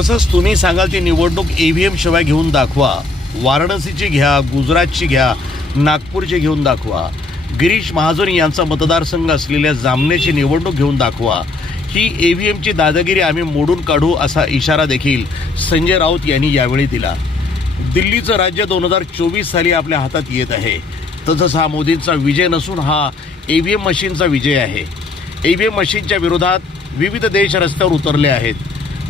तसंच तुम्ही सांगाल ती निवडणूक ई व्ही एम शिवाय घेऊन दाखवा. वाराणसीची घ्या गुजरातची घ्या नागपूरची घेऊन दाखवा. गिरीश महाजन यांचा मतदारसंघ असलेल्या जामनेची निवडणूक घेऊन दाखवा. ही ई व्ही एमची दादागिरी आम्ही मोडून काढू असा इशारा देखील संजय राऊत यांनी यावेळी दिला. दिल्लीचं राज्य दोन हजार चोवीस साली आपल्या हातात येत आहे. तसंच हा मोदींचा विजय नसून हा ई व्ही एम मशीनचा विजय आहे. ई व्ही एम मशीनच्या विरोधात विविध देश रस्त्यावर उतरले आहेत.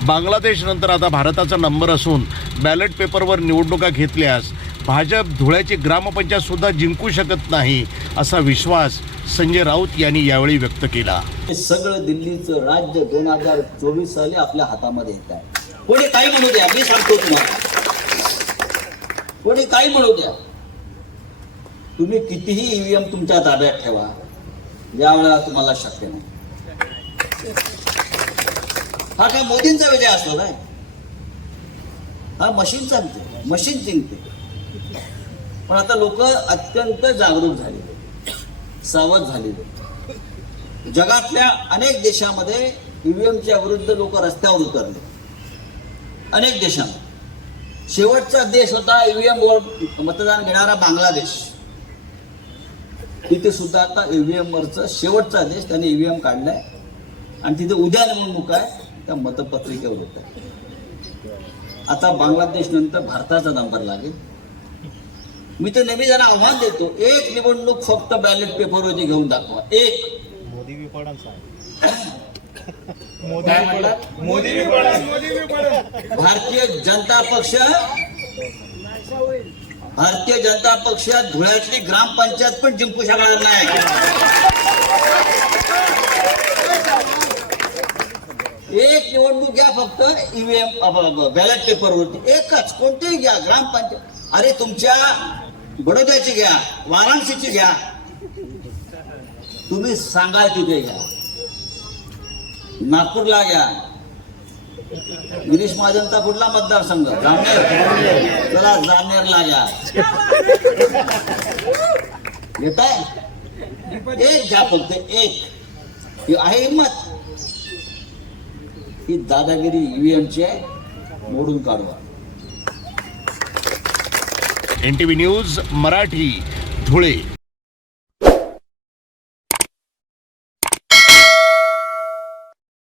बांगलादेशनंतर आता भारताचा नंबर असून बॅलेट पेपरवर निवडणुका घेतल्यास भाजप धुळ्याची ग्रामपंचायतसुद्धा जिंकू शकत नाही असा विश्वास संजय राऊत यांनी यावेळी व्यक्त केला. हे सगळं दिल्लीचं राज्य दोन हजार चोवीस साली आपल्या हातामध्ये येत आहे. कोणी काही म्हणू द्या मी सांगतो तुम्हाला. कोणी काही म्हणू द्या. तुम्ही कितीही ईव्हीएम तुमच्या ताब्यात ठेवा. यावेळेला तुम्हाला शक्य नाही. हा काय मोदींचा विजय असतो काय? हा मशीनचा विजय मशीन जिंकते पण आता लोक अत्यंत जागरूक झालेले सावध झालेले जगातल्या अनेक देशामध्ये ईव्हीएमच्या विरुद्ध लोक रस्त्यावर उतरले अनेक देशांमध्ये. शेवटचा देश होता ईव्हीएम वर मतदान घेणारा बांगलादेश. तिथे सुद्धा आता ईव्हीएम वरचा शेवटचा देश त्याने ईव्हीएम काढलाय. आणि तिथे उद्या निवडणूक आहे. त्या मतपत्रिकेवर होत आहे आता बांगलादेश नंतर भारताचा नंबर लागेल. मी तर नेहमी जरा आव्हान देतो एक निवडणूक फक्त बॅलेट पेपरवरती घेऊन दाखवा. एक. मोदी? मोदी भारतीय जनता पक्ष भारतीय जनता पक्ष धुळ्यातली ग्रामपंचायत पण जिंकू शकणार नाही एक निवडणूक घ्या फक्त ईव्हीएम बॅलेट पेपरवरती एकच कोणतेही घ्या ग्रामपंचायत. अरे तुमच्या बडोद्याची घ्या वाराणसीची घ्या. तुम्ही सांगाल तिथे घ्या. नागपूरला घ्या. गिरीश महाजनचा कुठला मतदारसंघ? जामनेर. चला जामनेरला घ्या. येत आहे एक घ्या फक्त एक. आहे हिंमत. ही दादागिरी ईव्हीएमची आहे मोडून काढवा. N T V news Marathi Dhule.